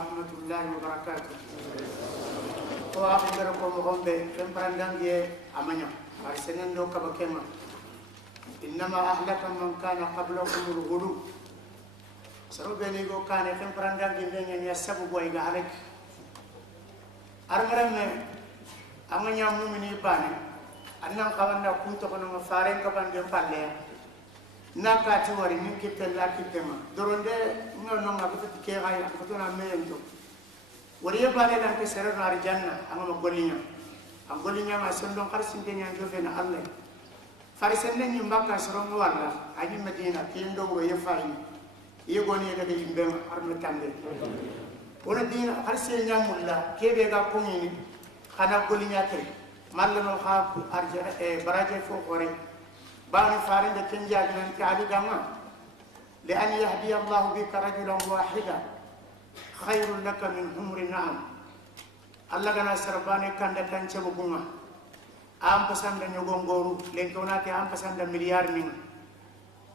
ورحمة الله وبركاته. وأخبركم غمبة كم برندانجي أمانيا أرسلنا لو كبكما إنما أهلك من كان قبلكم الغلو سربني جو كان كم برندانجي بيني يسبب ويجا عليك أرمرنا أمانيا مؤمني باني أنا كمان كنت كنا مفارين كمان جنبالله nakati wari min kitte la kittema doronde ngono ngabata tikega ya fatuna mento wari bale lan ke sere na janna anga golinya ma sendon qarsinte nya jofe na allah farisenne nyi mbaka soro wala aji medina kindo wo yefani yegoni daga yimbe arme tambe wona dina qarse nya mulla kebe ga komini khana golinya te malno kha arja baraje fo khore بان فارن تنجا من تعالي دما لأن يهدي الله بك رجلا واحدا خير لك من حمر النعم الله كان سرباني كان تنشب بوما أم بسند نيوغونغورو لينكوناتي أم بسند مليار مين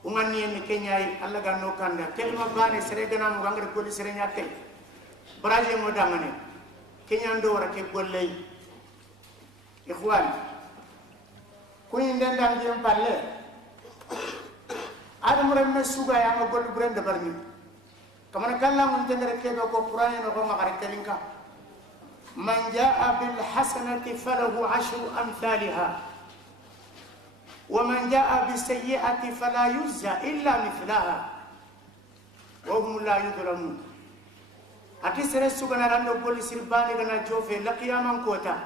ومن ين كينياي الله كان نو كان كلمة بان سرقنا مغانغر كل سرنياتي براجي مودامني كينيان دورا كيقولي إخوان kuyin den dang jëm palle adam remme suga ya ma gol brende barni kamana kala mun tengere kebe ko qur'an no ko ngare telinka man jaa bil hasanati falahu 10 amsalha wa man jaa bis sayyi'ati fala yujza illa mithlaha wa hum la yudlamun ati sere suga na rando gol sirbani gana jofe la qiyamam kota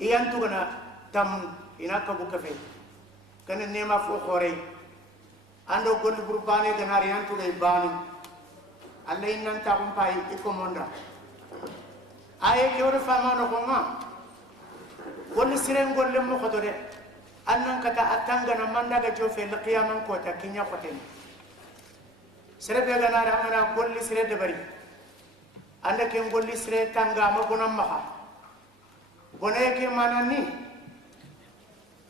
iyantu gana tam inaka bukafe kana nema fo khore ando gol burbane ganari antu gay bani alla innan ta um pai ikomonda aye yore fama no goma gol siren gol le mo khotore annan kata atanga na manda ga jofe le qiyamam ko ta kinya khoten sere be ganari amana gol sire de bari anda ken gol sire tanga ma gonam maha gone ke manani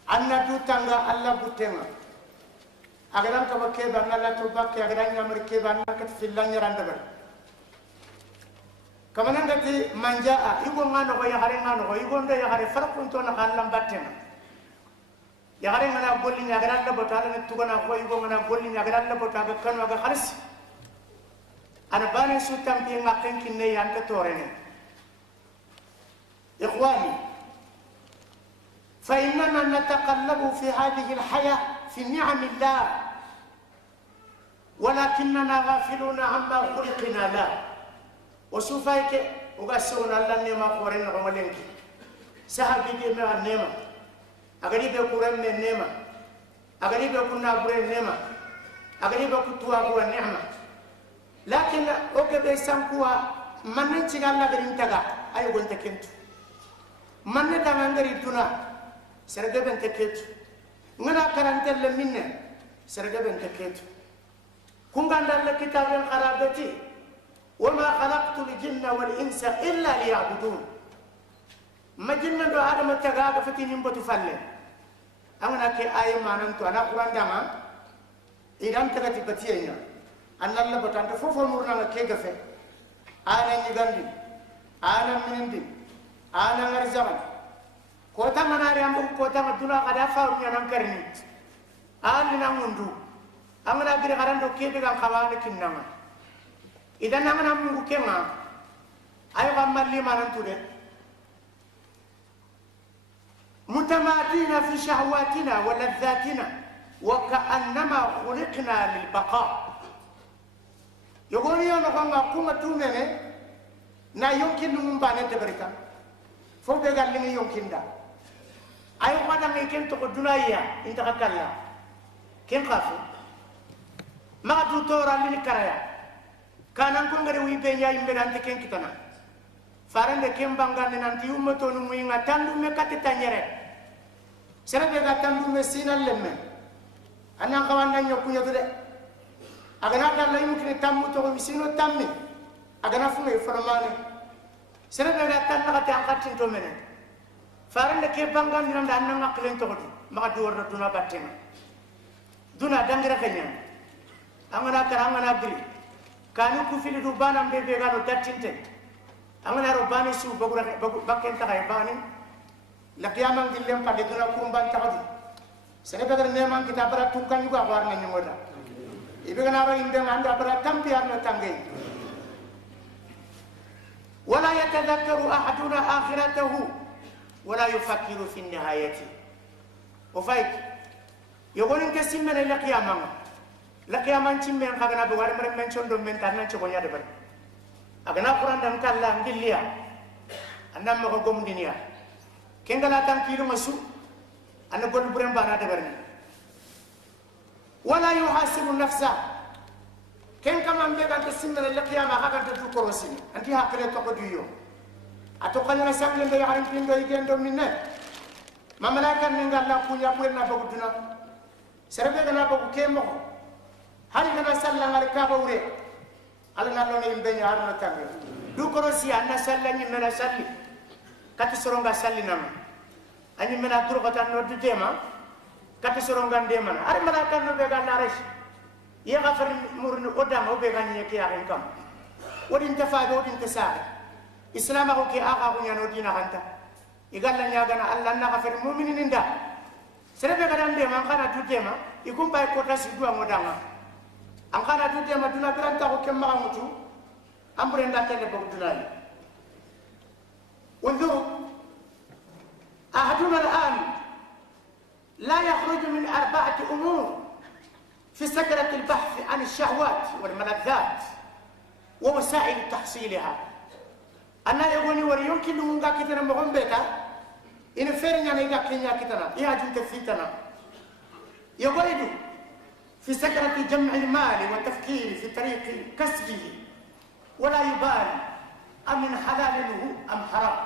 anna du tanga alla butenga agaran ka bakke ban alla to bakke agaran nyamar ke ban ka fillan yaranda bar kamanan gati manjaa igo ngano ko ya hare ngano ko igo nda ya hare farqun to na kallam battenga ya hare ngana golli nya agaran da botala ne tugana ko igo ngana golli nya agaran da botala kanu aga kharis ana bane su tampi ngaken kinne yanka torene ikhwani فإننا نتقلب في هذه الحياة في نعم الله ولكننا غافلون عما خلقنا له وسوفايك وغسون الله نعمة قرن رمالينك سحبي دي مع النعمة أغريب يقرن من النعمة أغريب يكون نابر النعمة أغريب يكون توابوا النعمة لكن أوكي بيسانكوا من نتيجة الله برينتغا أيوة أنت كنت من ندعنا نريدنا سرقة بنت كيتو ngana karantel le minne serga ben teketu kunganda le kitab al qarabati wama khalaqtu al jinna wal insa illa liya'budun majinna do adama taga fatini mbotu falle amana ke ay manan to ana quran dama idan tagati batiyenya annalla batanta fofo murna ke gafe ana ni gandi ana minindi ana ngarzaban kota manari ambu kota maduna kada faru nyanan karni ali na mundu amana gire garando kebe kan khawane kinnama idan amana mungu kema ayo gamalli manan tude mutamadina fi shahwatina wa ladhatina wa ka'annama khuliqna lil baqa yogoni yono konga kuma tumene na yonkin mumbane teberita fo be galli yonkinda ayo wadang iken to dunaya inta kakalla ken khafu ma du tora lini karaya kanan ko ngare wi be nyaay mbedante ken kitana farande ken bangande nanti ummato no muy ngatandu me katita nyere serebe ga tandu me sinal lemme anan kawanna nyoku nyoto de agana dalla yimkini tammu to ko misino tammi agana fu me formane serebe ga tanna ka tan katin to menen farande ke bangal ni nda nan ngaklen to ko ma do warna duna batten duna dangira kanya amana karanga na bri kanu ku fili du bana mbebe gano datinte angana ro bani su bagura bakken ta ay bani la qiyamang dillem pa de duna kurumban taxadi sene begar neman kita bara tunkan juga warna nyoda ibe gana ro inde anda bara tampi arna tangay wala yatadhakkaru ahaduna akhiratahu wala yufakkiru fi nihayati o fayk yogonin ke simmene la qiyamang cimmen kagana be war mer men chondo men tan ci ko nyaade ban agana quran dan kala ngilliya andam ko gom dinia kengala tan kilu masu an gon burem bana de barni wala yuhasibu nafsa ken kama be kan simmene la qiyama hagan to korosi anti hakre to ko duyo ato kala sangle be yarin pindo igendo minne mamalakan ngalla kunya buena baguduna serbe gana bagu kemo hari gana sallan al kabawre alna lone imbe nyaarna tangi du korosi anna sallani mena salli kati soronga salli nam ani mena dur ko tan no du tema kati soronga ndema ari mala kan no be gana resh ya gafar murni odam o be ganya ki ahen kam wodin tafaade wodin tasaade islam ko ki aga ko nyano dina hanta igalla nyagana allah na gafar mu'minin nda serebe gadan de man kana du tema ikum bay ko tasi du ngodanga an kana du tema duna granta ko kemma mutu ambre nda tele bok dunali انظروا أحدنا الآن لا يخرج من 4 أمور في سكرة البحث عن الشهوات والملذات ووسائل تحصيلها أنا يقولني وريمكن لهم كتنا مهم بيتا إن فيرنا نيجا كينيا كتنا يا جنت فيتنا يقول في سكرة جمع المال والتفكير في طريق كسبه ولا يبالي أمن حلال له أم حرام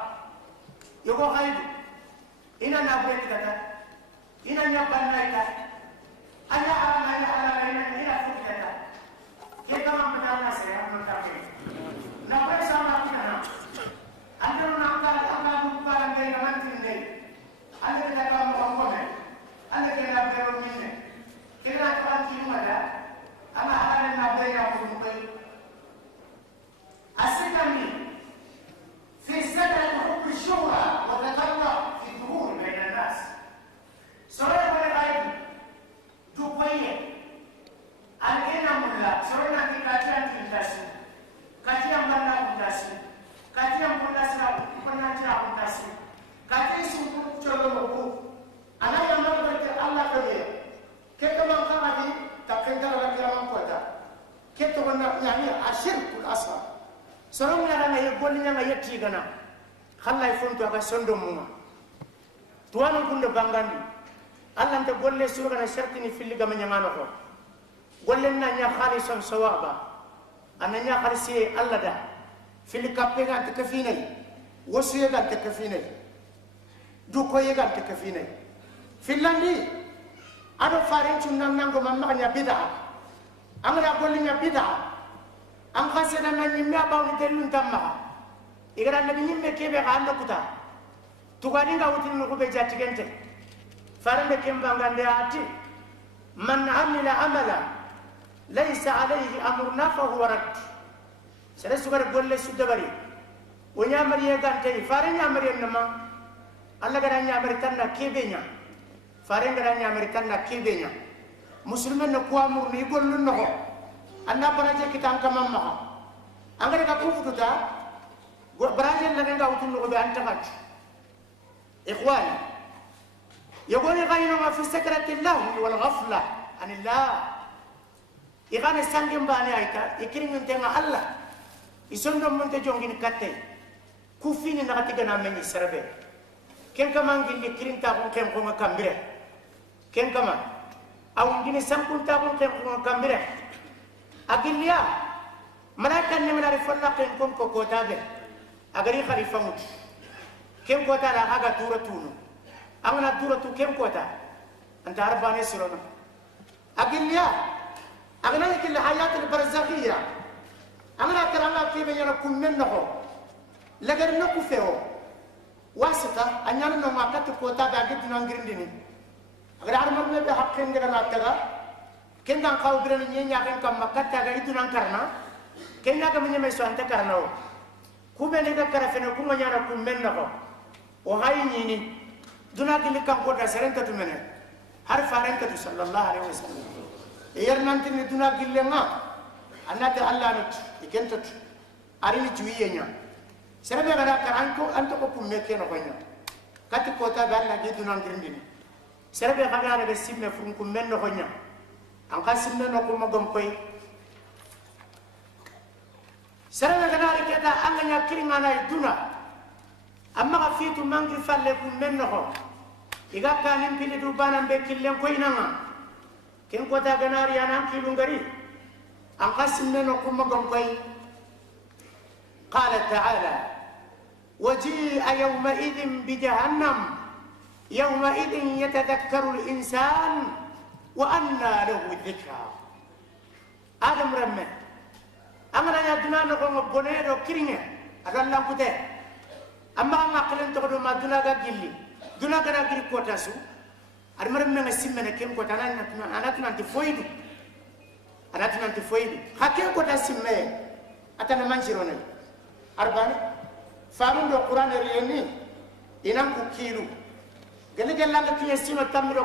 يقول غير إن نبيت كذا إن يبان كذا أنا أرى ما يحلى إلى فكرة كيف ما بدأنا سير من تفكير نبي سامع كنا أنتم نعمل أمام مقبلا بين من تندي أنا كذا كم مقبلة أنا كذا بيرو مني كذا تقولي ماذا أنا أرى نبي يأخذ مقبل أسكني في سكن حب الشهرة والتطلع في الظهور بين الناس سورة الغيب تقويه الكلام الله سورة في كاتيان في التاسين كاتيان بنا في التاسين كاتيان بنا سنا بنا جرا في التاسين كاتيان سوكو تشلو أنا يوم نقول الله كبير كما قال لي تكنتر لك يوم قوتا كتبنا يعني الشرك الأصغر سرون يرانا يقول لنا يتي غنا خلا يفونتو اغا سوندو موما توانو كوند بانغاندي الله انت قول لي سورة شرطني في اللي غا نيامانو كو قول لنا نيا خالصا صوابا انا نيا خالصي الله دا في اللي كابيغا تكفيني وسيغا تكفيني دوكو يغا تكفيني في اللندي ادو فارنتو نانغو ماما نيا بيدا امرا قول لنا بيدا an khasena na nyimme abawni telun tamma igara nabi nyimme kebe ganda kuta tugani nga wutin no be jatti gente farande kemba ngande ati man amila amala laysa alayhi amruna fa huwa rad sere sugar golle sudabari wonya mariye gante faranya mariye nama alla gara nya maritanna kebenya faranga gara nya maritanna kebenya muslimen ko amurni gollu no anna baraje kita angka mamma angare ka kufutu ta baraje la nga wutun ko be antakat ikhwani yaqulu ghayna ma fi sakrati allah wal ghafla an allah igana sangim bani aita ikirin ntenga allah isondo monte jongini katte kufini na katika na meni serbe ken kama ngili kirin ta ko ken ko makambire ken kama aw ngini sampun ta ko ken ko makambire أقول ملاك أني من أعرف كم كوتا به أقولي خليفة مut كم كوتا لا حاجة دورة تونو أنا دورة تو كم كوتا أنت عارف أنا سرنا أقول لك الحياة البرزخية أنا كلامنا كيف ينكون منه لكن نكفيه واسطة أن ينو ما كتب كوتا بعدين نانغريندني أقول عارف ما بيحكي عندنا ناتجا كندان قاودرن نينيا كن كم مكتا غا يدون انكرنا kenya ga munyame so anta karnawo kube ne ga karafene kuma nyara kummen nako o hayni ni duna gili kan ko da serenta tumene har farenta tu sallallahu alaihi wasallam yernan tin duna gille nga anata allah nut ikenta arini juiyenya serebe ga karanko anto ko kumme ke no konya kati ko ta balla ge duna ngirindini serebe ga ga be simme fun kummen no konya an kasimne no ko magom koy serebe ga na ke da anganya kiringa na duna amma ga fitu mangi falle kummen no iga kanin pili du banan be killen ko inanga ken ko ta ganari anan kilu ngari an qasimna no kuma gam koy qala ta'ala waji'a yawma idhin bi jahannam yawma idhin yatadhakkaru al-insan wa anna lahu dhikra adam ramme amana ya dunana ko bonedo kiringe adan lampute amma ngaklen to do maduna ga gilli duna kana giri kota su armar men simmene ken kota anatuna antifoidu hakke kota simme atana manjiro ne arbani famu do qur'an riyeni inan ku kilu gele gella ga kiye sino tamiro